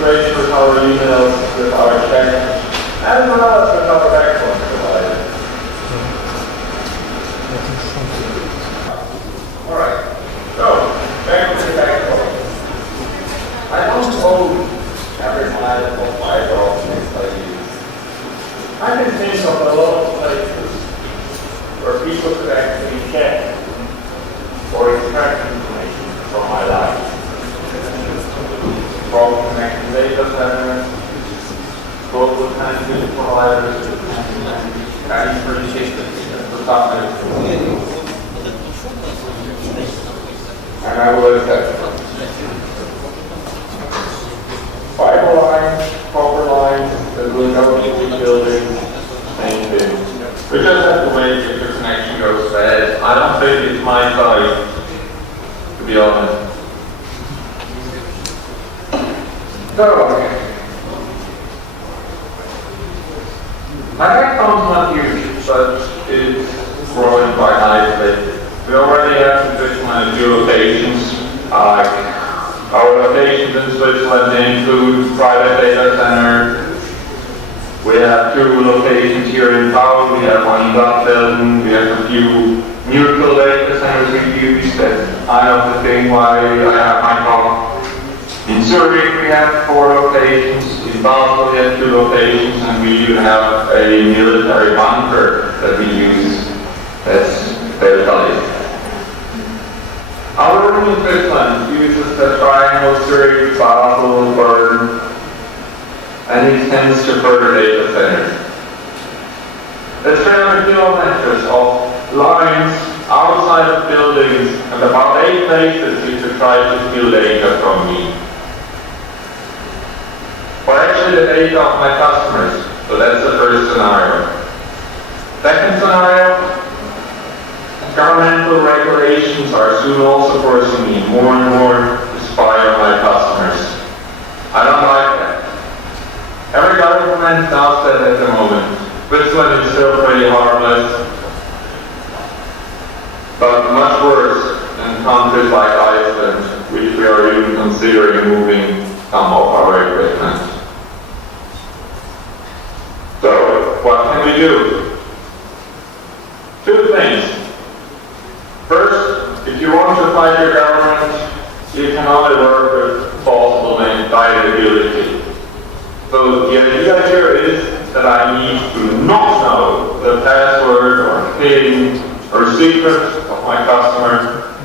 integration with our emails, with our chat, as well as with our backbone provider. Alright, so back to the backbone. I don't own every mile of fiber optics I use. I can think of a lot of places where people could actually check or extract information from my life. From connected data centers, global transmission providers, transfer systems, and I will accept fiber lines, copper lines, that will go into buildings, same thing. We just have to wait if the connection goes bad. I don't think it's my side, to be honest. So, my backbone's not huge, but it's growing quite nicely. We already have traditional geolocations. Our locations in Switzerland include private data center. We have 2 locations here in town. We have one in Glasgow. We have a few neutral data centers we use. That's kind of the thing why I have my talk. In Zurich we have 4 locations. In Basel we have 2 locations, and we even have a military bunker that we use. That's very valid. Our room in Switzerland uses the triangle Zurich, Basel, Bern, and extends to further data centers. That's 300 kilometers of lines outside of buildings, and about 8 places you could try to steal data from me. Or actually the data of my customers. So that's the first scenario. Second scenario, governmental regulations are soon also forcing me more and more to spy on my customers. I don't like that. Every government does that at the moment. Switzerland is still pretty harmless, but much worse in countries like Iceland, which we are even considering moving some of our equipment. So, what can we do? 2 things. First, if you want to fight your government, you can only work with false identity. So the idea here is that I need to not know the password or PIN or secret of my customer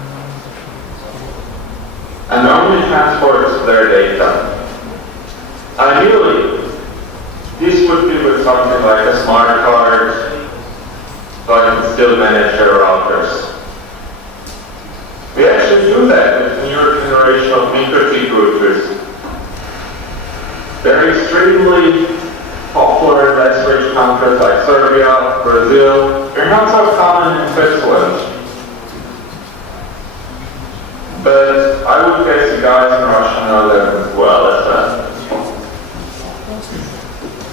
and only transport their data. Ideally, this would be with something like a smart card, so I can still manage their routers. We actually do that with newer generation of encryption routers. They're extremely popular in less rich countries like Serbia, Brazil. They're not so common in Switzerland. But I would guess the guys in Russia know them as well as that.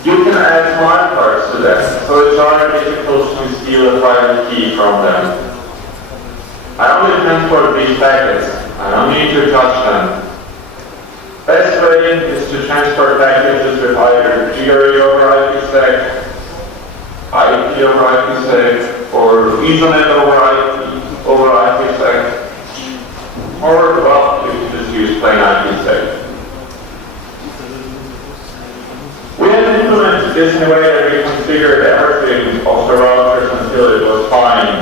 You can add smart cards to them, so it's very difficult to steal a private key from them. I only transport these packets. I don't need to touch them. Best way is to transfer packages with either GRE over IPsec, IP over IPsec, or Ethernet over IPsec, or well, you can just use plain IPsec. We have implemented this in a way that we configured everything of the routers until it was fine.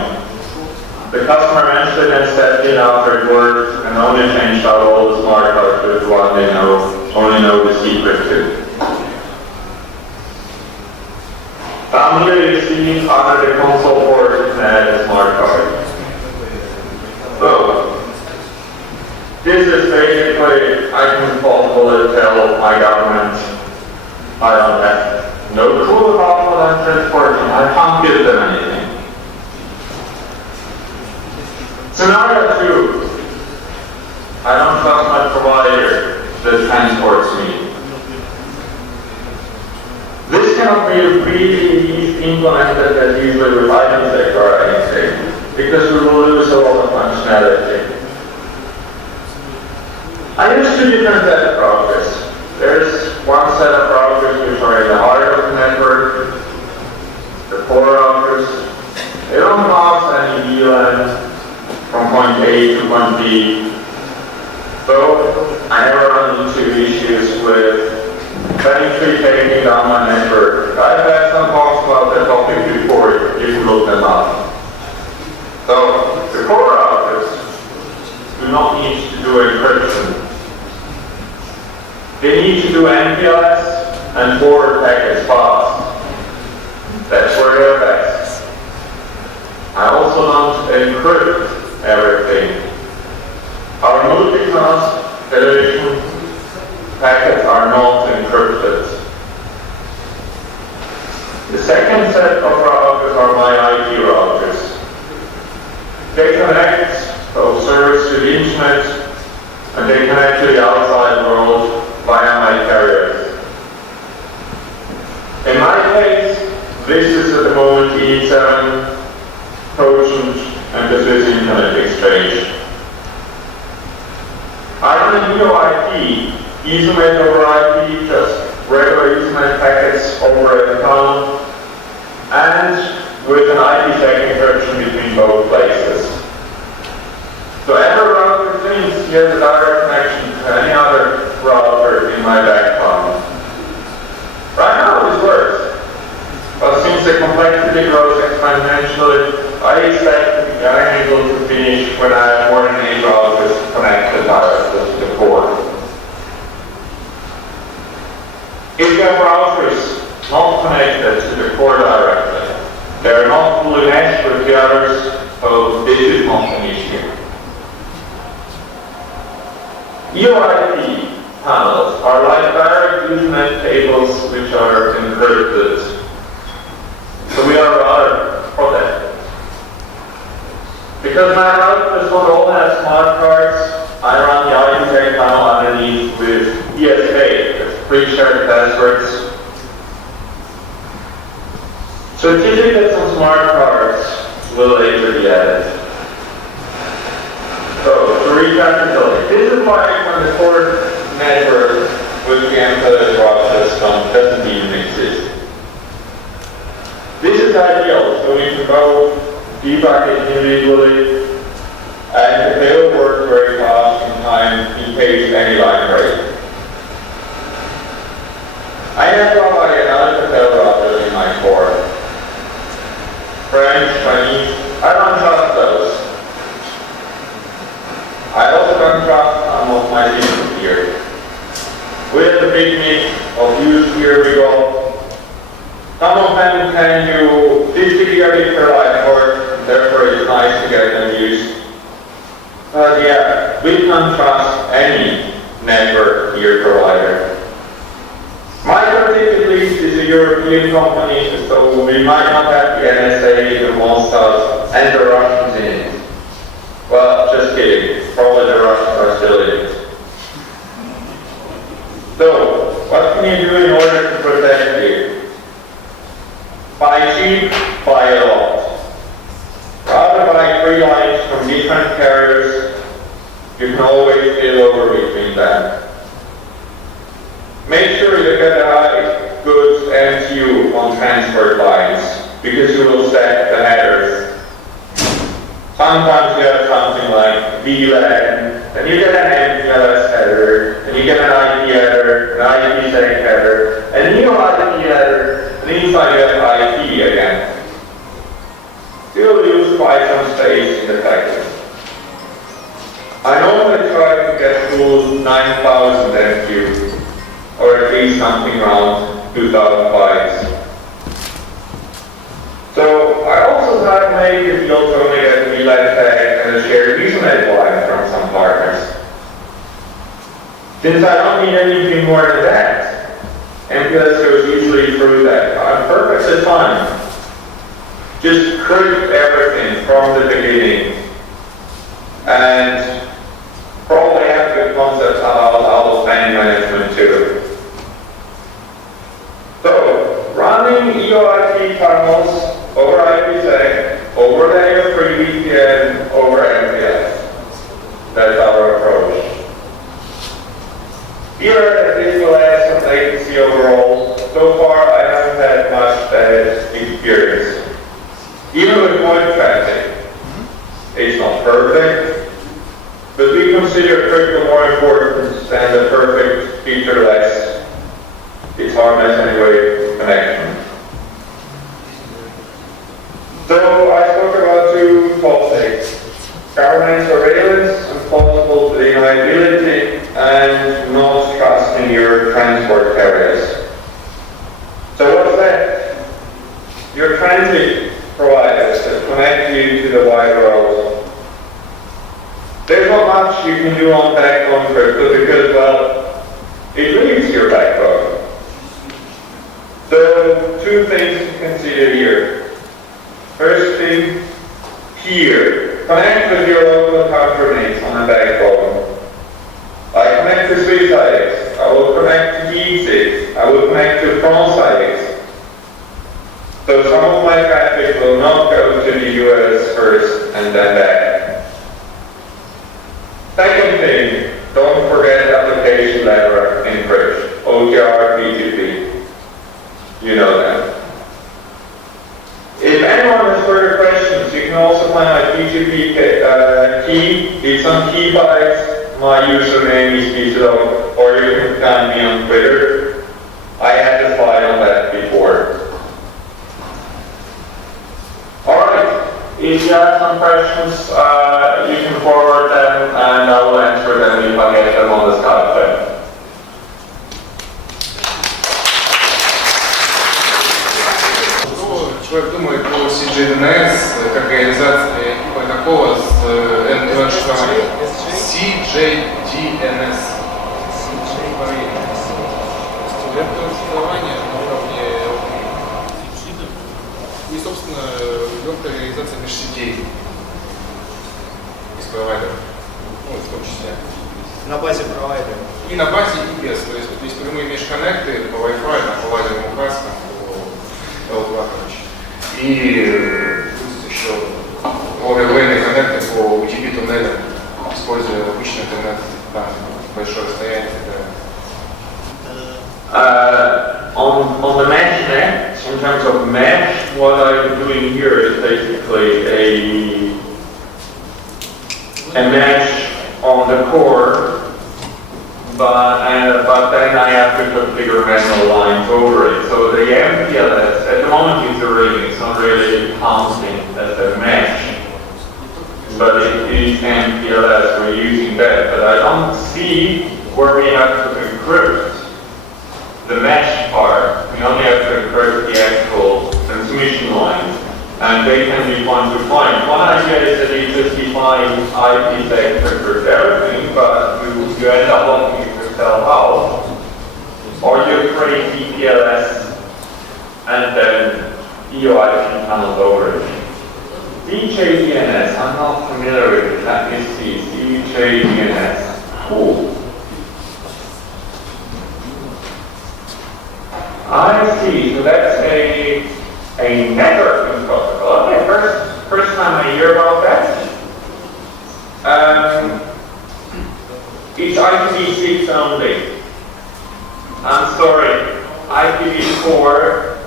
The customer eventually then stepped in after it worked and only changed out all the smart cards with one they only know the secret to. Down here you see under the console port you can add a smart card. So, this is basically, I can possibly tell my government I don't have no clue about what I'm transporting. I can't give them anything. Scenario 2. I don't trust my provider that transports me. This cannot be really implemented as usually with IPsec or anything, because we will lose a lot of functionality. I use 2 different data browsers. There's actually taking down my network. I've had some talks about that topic before, you can look them up. So, the core routers do not need to do encryption. They need to do MPLS and forward packets fast. That's where they're best. I also don't encrypt everything. Our multicast television packets are not encrypted. The second set of routers are my IP routers. They connect those servers to the internet and they connect to the outside world via my carriers. In my case, this is at the moment E7, Trojan, and this is Internet Exchange. I run EOIP, Ethernet over IP, just regular Ethernet packets over a tunnel, and with an IPsec encryption between both places. So every router thinks he has a direct connection to any other router in my backbone. Right now this works, but since the complexity grows exponentially, I expect to be able to finish when I have more than 8 routers connected directly to the core. If you have routers not connected to the core directly, they are not fully meshed with the others, so this is not an issue. EOIP panels are like direct Ethernet cables which are encrypted. So we are rather protected. Because my routers don't all have smart cards, I run the IPsec panel underneath with ESK, with pre-shared passwords. Certificates on smart cards will later be added. So, to recapitulate, this is why when the core network with the MPLS router system doesn't even exist. This is ideal, so we can go debug it individually, and the payload works very fast in time in case any line break. I have probably another payload router in my core. French, Chinese, I don't trust those. I also don't trust some of my systems here. With the big mix of use here we go. Some of them can do 50 gigabit per line port, therefore it's nice to get them used. But yeah, we can't trust any network gear provider. MicroTik at least is a European company, so we might not have the NSA, the Mossad, and the Russians in it. Well, just kidding. Probably the Russians are still in it. So, what can you do in order to protect you? Buy cheap, buy a lot. Rather buy 3 lines from different carriers, you can always fill over between them. Make sure you get a high good MTU on transport lines, because you will stack the headers. Sometimes you have something like VLAN, then you get an MPLS header, then you get an IP header, an IPsec header, and a new IP header, and inside you have IP again. You'll use quite some space in the packet. I normally try to get full 9000 MQ, or at least something around 2000 bytes. So I also try to make it deals only get a VLAN tag and a shared Ethernet line from some partners. Since I don't need anything more than that, MPLS goes easily through that. I'm perfectly fine. Just crypt everything from the beginning. And probably have a good concept about auto span management too. So, running EOIP tunnels over IPsec, over layer 3 VPN, over MPLS. That's our approach. Here at this will add some latency overall. So far I haven't had much bad experience. Even with VoIP traffic, it's not perfect, but we consider crypto more important than the perfect featureless. It's harmless anyway connection. So I spoke about two topics: government surveillance and possible deniability, and not trusting your transport carriers. So what's that? Your transit providers that connect you to the wide world. There's not much you can do on backbone crypto because, well, it leaves your backbone. So, two things to consider here. First thing, here, connect with your local countermates on a backbone. I connect to SwissIX, I will connect to GmbH, I will connect to FranceIX. So some of my traffic will not go to the US first and then back. Second thing, don't forget application level encryption, OTR, P2P. You know that. If anyone has further questions, you can also find my P2P key. It's on key bytes. My username is Giselo, or you can find me on Twitter. I had the slide on that before. Alright, if you have some questions, you can forward them and I will answer them if I get them on the Skype then. Человек думает о CJDNS как реализации протокола с N26. CJDNS. Это существование на уровне и, собственно, легкая реализация межсетей из провайдеров, ну, в том числе. На базе провайдера. И на базе, и без. То есть вот есть прямые межконнекты по Wi-Fi, по лазерному каскам, по L2, короче. И еще логовые коннекты по UTP туннелям, используя обычный интернет, там большое расстояние. On the mesh net, in terms of mesh, what I'm doing here is basically a mesh on the core, but then I have to configure manual lines over it. So the MPLS, at the moment it's a ring, it's not really counting as a mesh, but it is MPLS, we're using that, but I don't see where we have to encrypt the mesh part. We only have to encrypt the actual transmission lines, and they can be one to find. One idea is that you just define IPsec for everything, but you end up locking yourself out, or you create DPLS and then EOIP tunnels over it. DJDNS, I'm not familiar with it. Let me see. DJDNS. Cool. I see. So that's a networking protocol. Okay, first time I hear about that. It's IPv6 only. I'm sorry, IPv4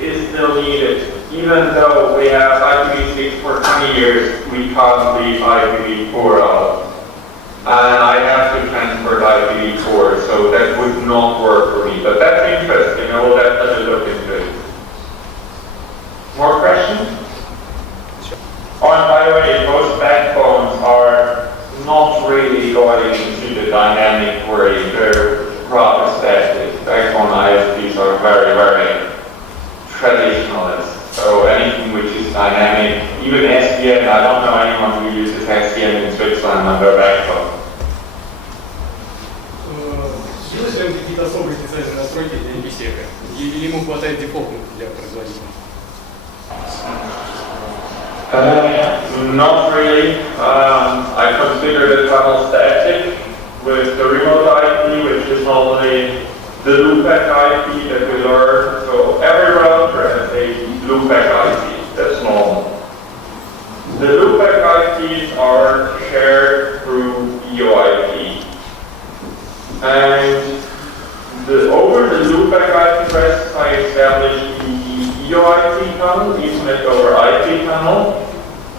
is still needed. Even though we have IPv6 for 20 years, we can't leave IPv4 out. And I have to transfer IPv4, so that would not work for me. But that's interesting, I will definitely look into it. More questions? Oh, and by the way, most backbones are not really going into the dynamic worry, they're rather static. Backbone ISPs are very, very traditionalist. So anything which is dynamic, even SDN, I don't know anyone who uses SDN in Switzerland on their backbone. Есть ли какие-то особые специальные настройки для NPSec? Или ему хватает дефолтных для производителя? Not really. I consider the tunnel static with the remote IP, which is normally the loopback IP that we learn. So every router has a loopback IP. That's normal. The loopback IPs are shared through EOIP. And over the loopback IP address, I established the EOIP tunnel, Ethernet over IP tunnel.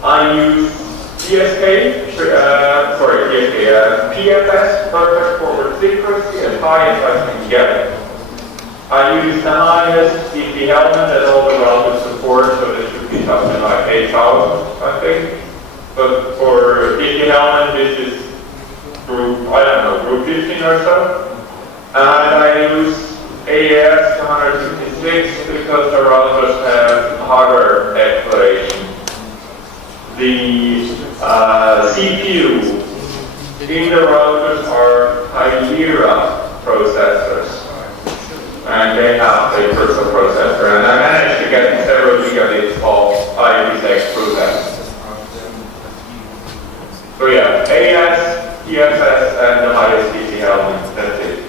I use PFS, perfect forward secrecy, as high as I can get. I use the highest DP element that all the routers support, so this should be something like 8,000, I think. But for DP element, this is group, I don't know, group 15 or so. And I use AES 256 because the routers have hardware declaration. The CPU in the routers are Hilera processors, and they have a cursor processor, and I managed to get several gigabits of IPsec through that. So yeah, AES, ESS, and the highest DC element, that's it.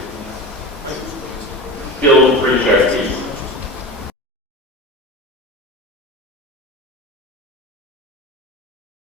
Still reject these.